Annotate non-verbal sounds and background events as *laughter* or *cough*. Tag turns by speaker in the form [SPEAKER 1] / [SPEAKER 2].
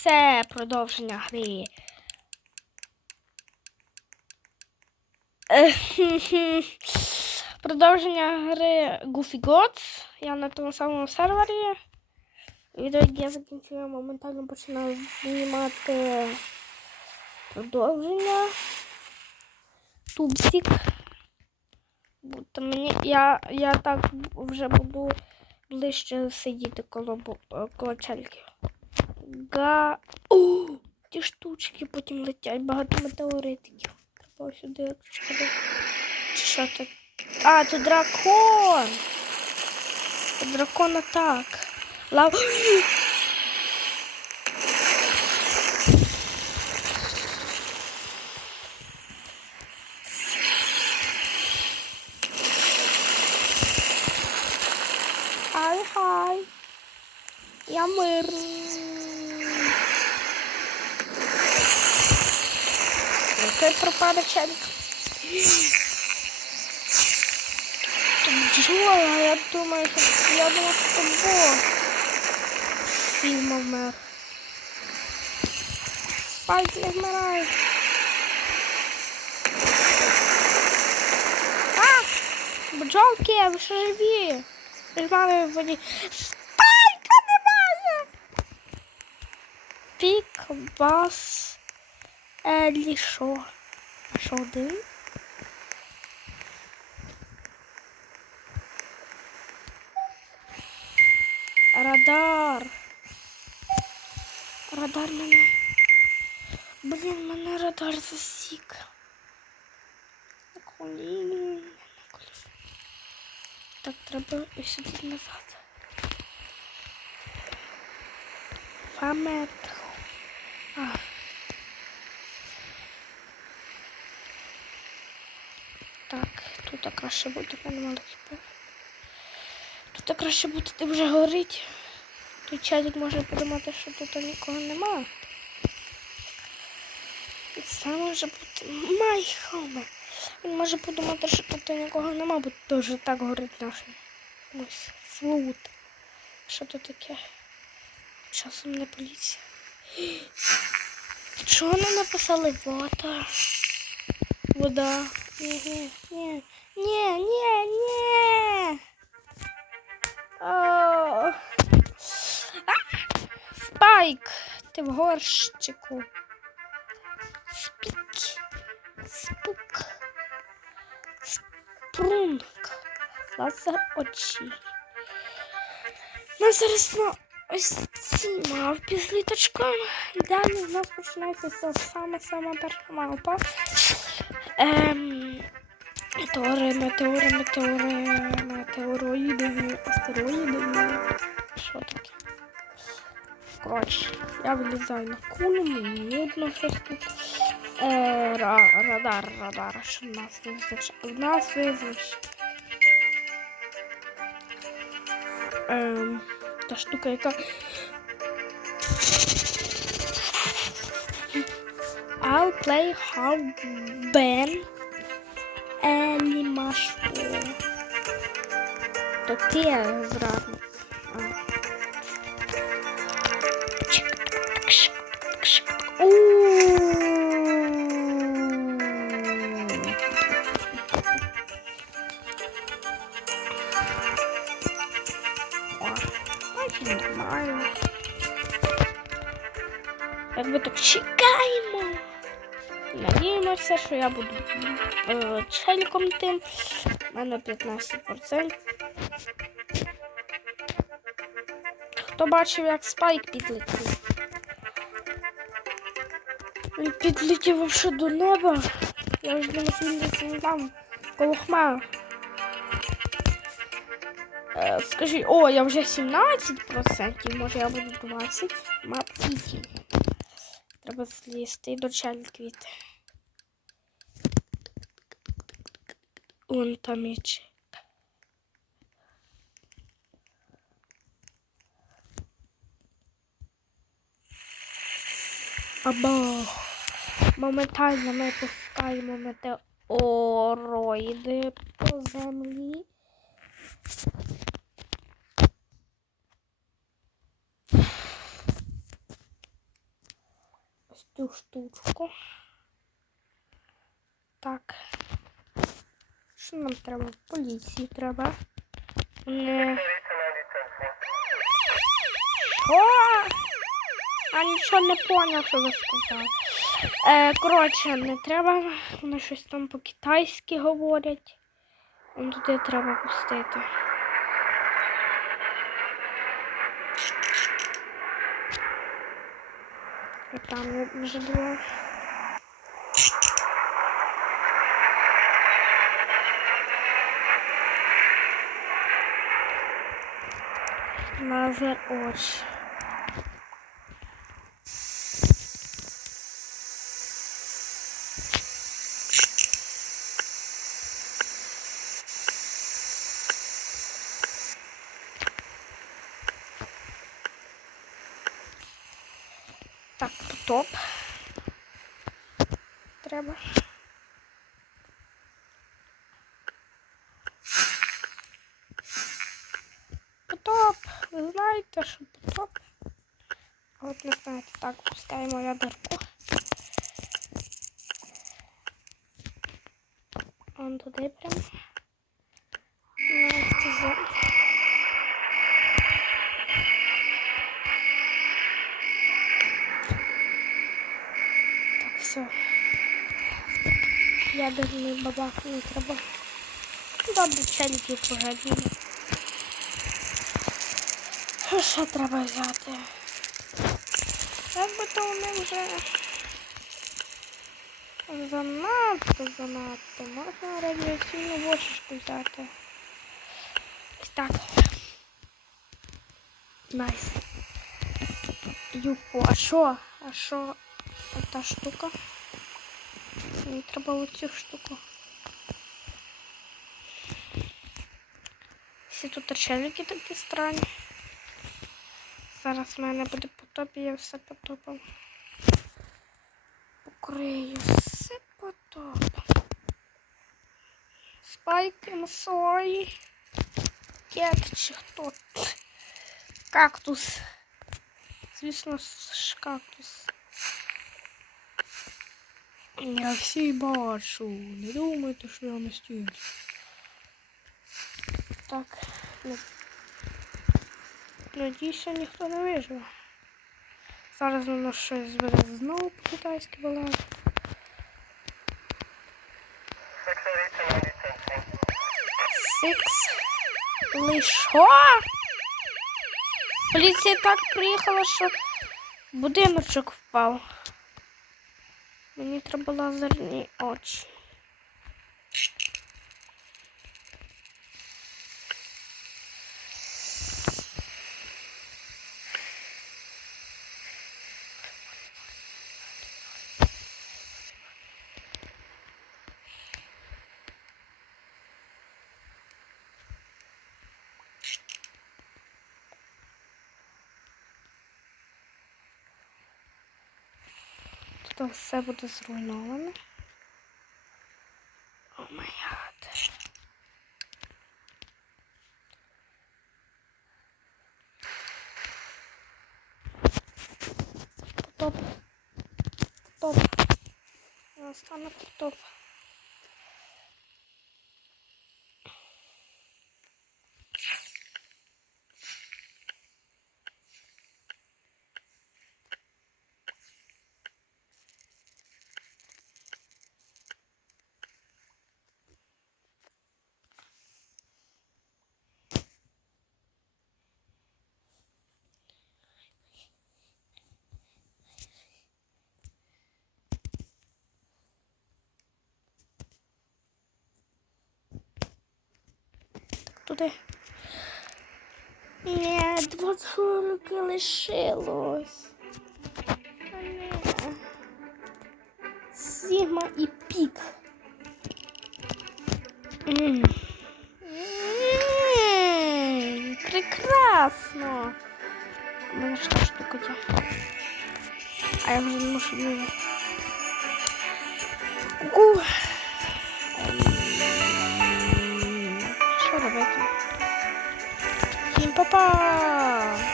[SPEAKER 1] все продовження гри. *laughs* Продовження гри Goofy Gods. Я на тому самому сервері. Відео я закінчую, моментально починаю знімати продовження. Тубсик. Будто мені, я, я так вже буду ближче сидіти коло, е, коло чельків. Га. О! Ті штучки потім летять, багато метеоритиків. Треба сюди чекати. Чи що це? А, тут дракон! У дракона так. Лав. Хай, хай. Я мир. Той пропаде челик. Там бджола, я думаю, що я думаю, що Бог. Сіма вмер. Спайк не вмирає. А! Бджолки, ви що живі? Ви ж мали в воді. Спайка немає! Пік, бас, Елі, що? А один? Радар. Радар мене. Блін, мене радар засік. Так, треба і сюди назад. Фамет. А. Так, тут краще буде, в мене мало хп. Тут краще буде, ти вже горить. Тут чатик може подумати, що тут нікого нема. І це може бути майхоме. Він може подумати, що тут нікого нема, бо дуже так горить наш ось флут. Що тут таке? Часом не поліція. Чого не написали вода? Вода. Ні, ні, ні, ні. О. Спайк, ти в горщику. Спік. Спук. Спрунг. Лазер очі. Ми зараз на ось ці мавпі з літочком. Далі в нас починається все саме-саме перша мавпа. Ем, метеори, метеори, метеори, метеороїди, астероїди. Що таке? Коротше, я вилізаю на кулю, мені нудно щось тут. Е, ра, радар, радар, що в нас не. В нас визначає. Ем, та штука, яка. I'll play how Ben Animation. То ти зрадник. Надіємося, що я буду е, челіком тим. У мене 15%. Хто бачив, як спайк підлетів? Він підлетів вообще до неба. Я думаю, що він десь там, коло хмар. Е, скажи, о, я вже 17%, може я буду 20. Мапіті. Треба злізти до чельквіти. Вон там чек. Або моментально ми пускаємо метеороїди по землі. цю штучку. Так. Що нам треба? Поліції треба. Не... Що? А нічого не поняв, що ви сказали. Е, коротше, не треба. Вони щось там по-китайськи говорять. Вон туди треба пустити. А там вже було. Лазер очі. Так, топ. Треба. Знаєте, так, пускаємо ядерку. Он туди прям. На ці Так, все. Ядерний бабах не треба. Добре, челіки погодили. Що треба взяти? Як би то вони вже занадто, занадто. Можна радіаційну бочечку взяти. Ось так. Найс. Юпо, а що? А що? Та штука? Мені треба оцю штуку. Всі тут челіки такі странні. Зараз в мене буде потоп, і я все потопом. Покрию все потопом. Спайк, I'm sorry. Кет чи хто? Кактус. Звісно, ж кактус. Я всі бачу. Не думайте, що я не стію. Так. Ну. Надіюся, ніхто не виживе. Зараз воно щось буде знову по-китайськи балакати. Сикс. Лишо? Поліція так приїхала, що будиночок впав. Мені треба лазерні очі. Тут все буде зруйновано. О май гад. Потоп. Потоп. Настане потоп. Туди. Ні, два чоловіки лишилось. А ні. Сігма і пік. М. М, Прекрасно. У мене ж та штука є. А я вже не можу не. Ку. третій. Всім па-па!